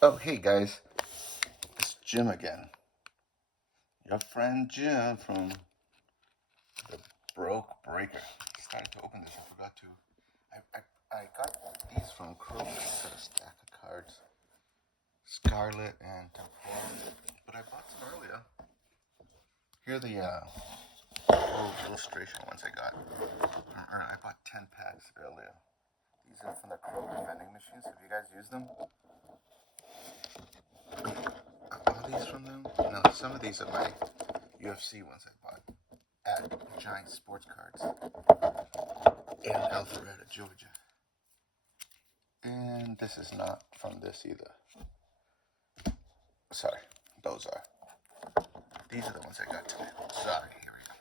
Oh, hey guys, it's Jim again. Your friend Jim from the Broke Breaker. I started to open this. I forgot to. I got these from Kroger. It's a stack of cards, Scarlet and Temporal. But I bought some earlier. Here are the little illustration ones I got. I bought 10 packs earlier. These are from the Kroger vending machines. Have you guys used them? Are these from them? No, some of these are my UFC ones I bought at Giant Sports Cards in Alpharetta, Georgia. And this is not from this either. Sorry, those are. These are the ones I got today. Sorry, here we go.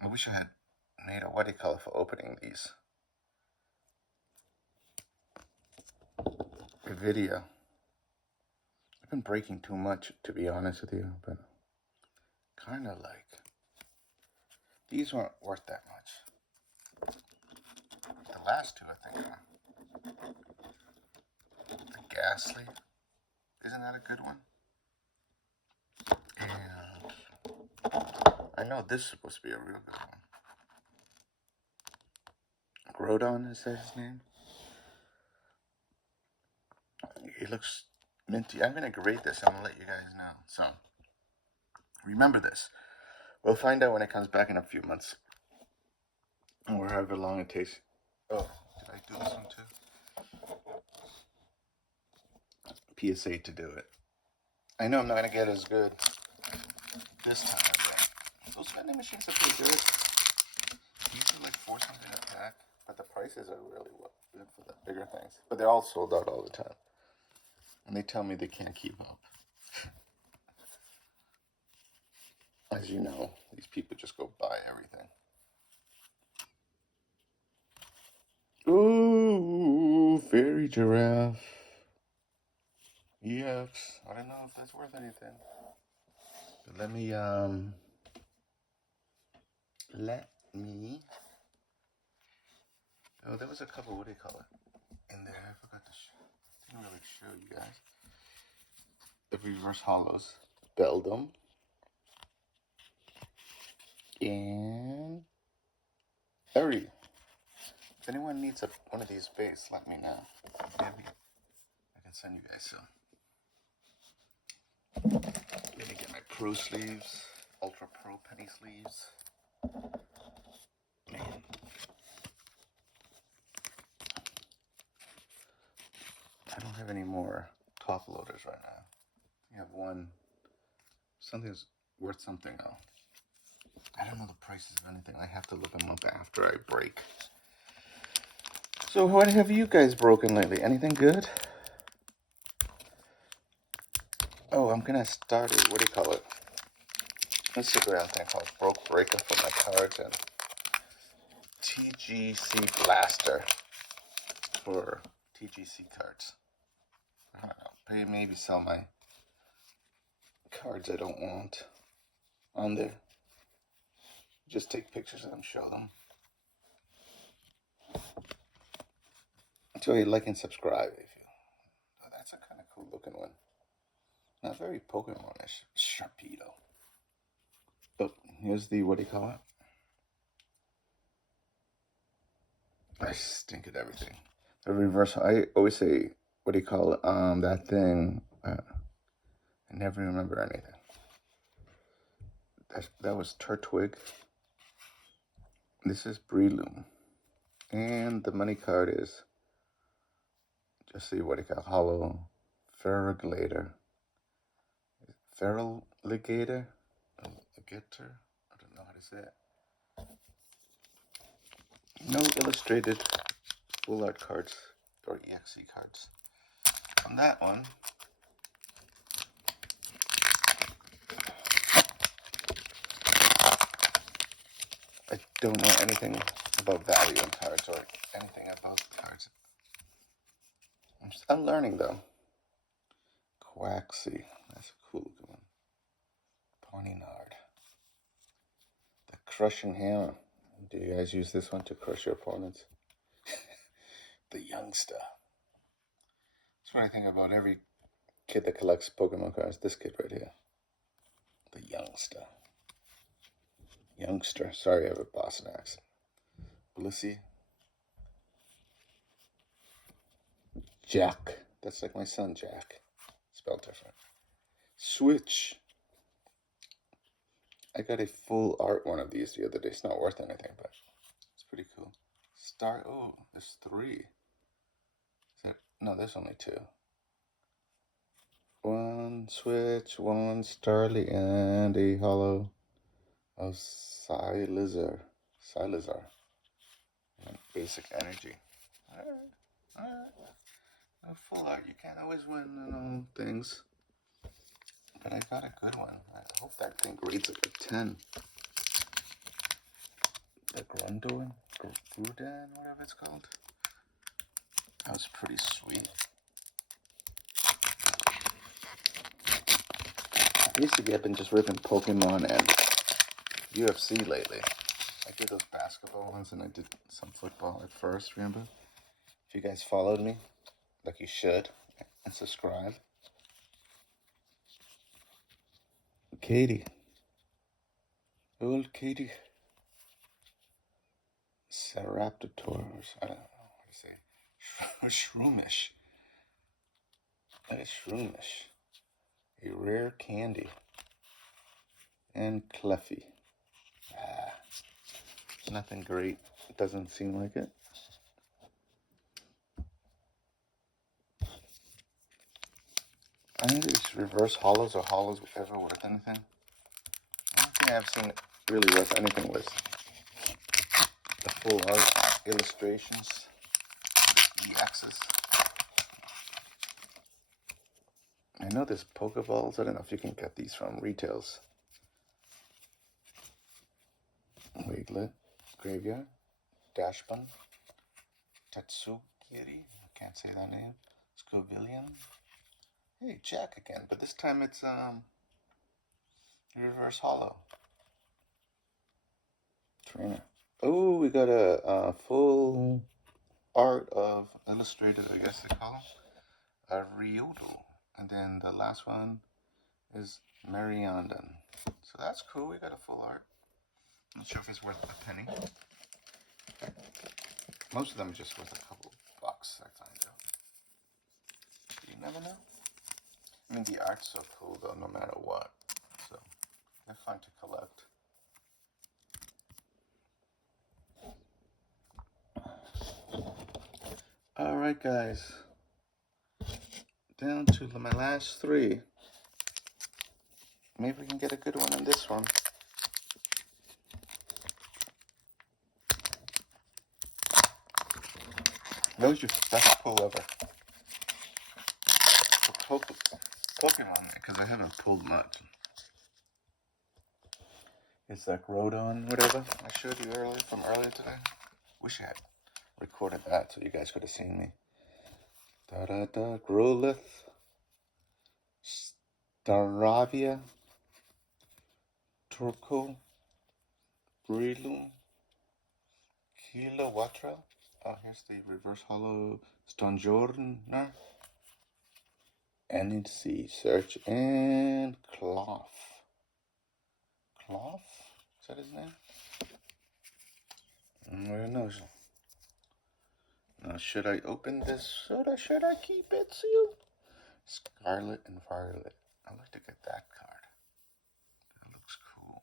I wish I had made a watercolor for opening these. A video. I've been breaking too much, to be honest with you, but kind of like these weren't worth that much. The last two, I think, are the Ghastly. Isn't that a good one? And I know this is supposed to be a real good one. Grodon, is that his name? He looks minty. I'm going to grade this. I'm going to let you guys know. So, remember this. We'll find out when it comes back in a few months. Or however long it takes. Oh, did I do this one too? PSA to do it. I know I'm not going to get as good this time. Those vending machines are pretty good. These are like $4 something a pack. But the prices are really good for the bigger things. But they're all sold out all the time. And they tell me they can't keep up. As you know, these people just go buy everything. Ooh, fairy giraffe. EX. I don't know if that's worth anything. But let me. Oh, there was a couple, what do you call it? In there, I forgot to didn't really show you guys. The reverse hollows. Beldum. And Harry. If anyone needs one of these base, let me know. Maybe I can send you guys some. Let me get my Pro sleeves. Ultra Pro penny sleeves. Man. I don't have any more top loaders right now. I have one. Something's worth something though. I don't know the prices of anything. I have to look them up after I break. So what have you guys broken lately? Anything good? Oh, I'm gonna start it. What do you call it? Instagram thing called Broke Breaker for my cards and TGC Blaster for TGC cards. I don't know. Maybe sell my cards I don't want on there. Just take pictures of them, show them. Until you like and subscribe if you. Oh, that's a kind of cool looking one. Not very Pokemon-ish. Sharpedo. Oh, here's the, what do you call it? I stink at everything. The reverse, I always say, what do you call it? That thing. I never remember anything. That was Turtwig. This is Breloom. And the money card is, just see what do you call it? Hollow Ferriglator. Ferriligator? Alligator? I don't know how to say it. No illustrated full art cards or EXE cards. On that one, I don't know anything about value in cards or anything about cards. I'm learning though. Quaxly, that's a cool looking one. Ponyard. The Crushing Hammer. Do you guys use this one to crush your opponents? The Youngster. That's what I think about every kid that collects Pokemon cards. This kid right here. The youngster. Sorry, I have a Boston accent. Blissey. Jack. That's like my son, Jack. Spelled different. Switch. I got a full art one of these the other day. It's not worth anything, but it's pretty cool. Oh, there's 3. No, there's only 2. 1 Switch, 1 Starly, and a holo of Silizar. And basic energy. Alright. A full art. You can't always win things. But I got a good one. I hope that thing reads like a 10. The Grunduin? Grudan, whatever it's called. That was pretty sweet. I've been just ripping Pokemon and UFC lately. I did those basketball ones and I did some football at first, remember? If you guys followed me, like you should, and subscribe. Katie. Old Katie. Seraptors. I don't know what to say. Shroomish. That is Shroomish. A rare candy. And Cleffy. Nothing great. It doesn't seem like it. Any of these reverse holos or holos ever worth anything? I don't think I've seen really worth anything was the full art illustrations, EXs. I know there's Pokeballs. I don't know if you can get these from retails. Wiglet, Graveyard, Dashbun, Tatsukiri, I can't say that name, Scovillian. Hey, Jack again, but this time it's reverse holo. Trainer. Oh, we got a full art of illustrated, I guess they call it, a Ryudo. And then the last one is Mariandan. So that's cool, we got a full art. Not sure if it's worth a penny. Most of them are just worth a couple bucks, I find out. You never know. I mean, the art's so cool, though, no matter what. So, they're fun to collect. Alright, guys. Down to my last 3. Maybe we can get a good one on this one. That was your best pull ever. For Pokemon, because I haven't pulled much. It's like Rodon, whatever I showed you earlier today. Wish I had recorded that so you guys could have seen me. Growlithe, Staravia, Turco, Breloom, Kilowattra. Oh, here's the reverse holo Stonjourner. NC Search and Cloth. Cloth? Is that his name? Where knows? Now, should I open this? Should I keep it sealed? Scarlet and Violet. I'd like to get that card. That looks cool.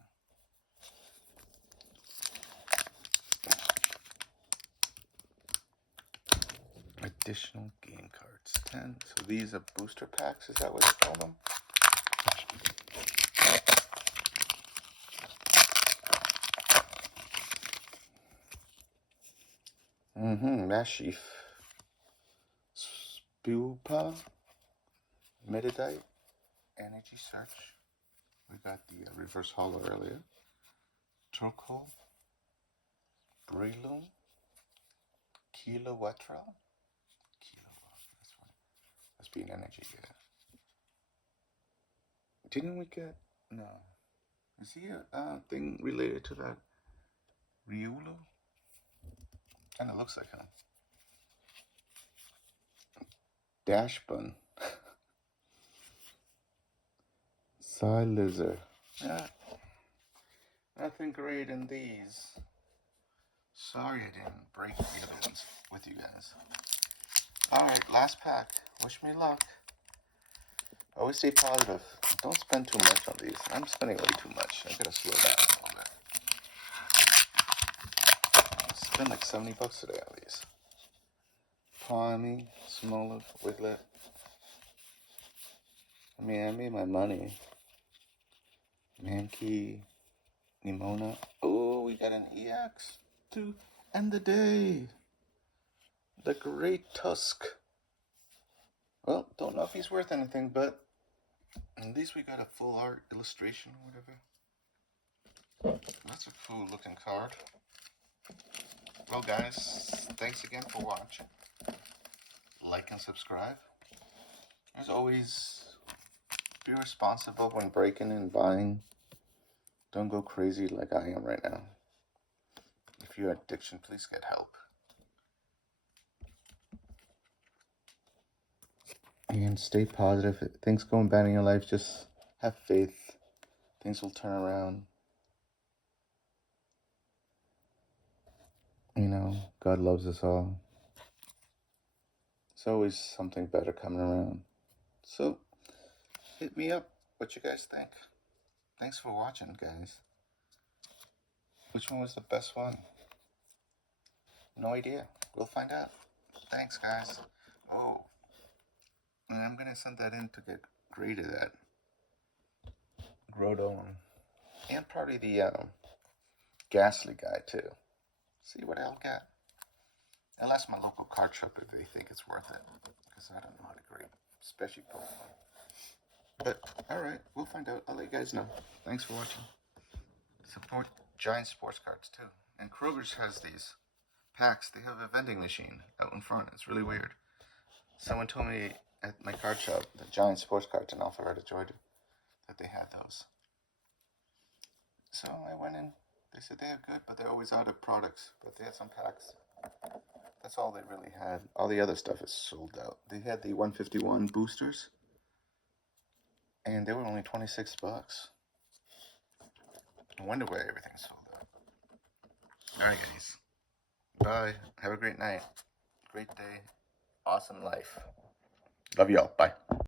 Additional game cards. 10. So these are booster packs. Is that what you call them? Mashif. Spupa. Metadite. Energy Search. We got the reverse holo earlier. Turco. Breloom. Kilowattra. Must be an energy, yeah. Didn't we get... No. Is he a thing related to that Riolu? Kinda looks like him. Dash bun. Psy lizard. Yeah, nothing great in these. Sorry I didn't break the other ones with you guys. Alright, last pack. Wish me luck. Always stay positive. Don't spend too much on these. I'm spending way too much. I gotta slow down a little bit. I spent like $70 today on these. Palmy, Smollett, Wiglet. I mean, I made my money. Mankey, Nimona. Oh, we got an EX to end the day. The Great Tusk. Well, don't know if he's worth anything, but at least we got a full art illustration or whatever. That's a cool looking card. Well, guys, thanks again for watching. Like and subscribe. As always, be responsible when breaking and buying. Don't go crazy like I am right now. If you have addiction, please get help. And stay positive. If things going bad in your life, just have faith. Things will turn around. You know, God loves us all. There's always something better coming around. So, hit me up. What you guys think? Thanks for watching, guys. Which one was the best one? No idea. We'll find out. Thanks, guys. Oh, and I'm going to send that in to get graded at Grotto and probably the Ghastly guy, too. See what I'll get. I'll ask my local card shop if they think it's worth it, because I don't know how to grade, especially Pokemon. But, alright, we'll find out. I'll let you guys know. Thanks for watching. Support Giant Sports Cards, too. And Kroger's has these packs. They have a vending machine out in front. It's really weird. Someone told me at my card shop, the Giant Sports Cards in Alpharetta, Georgia, that they had those. So I went in. They said they are good, but they're always out of products. But they had some packs. That's all they really had. All the other stuff is sold out. They had the 151 boosters, and they were only $26. I wonder where everything's sold out. Alright, guys. Bye. Have a great night. Great day. Awesome life. Love y'all. Bye.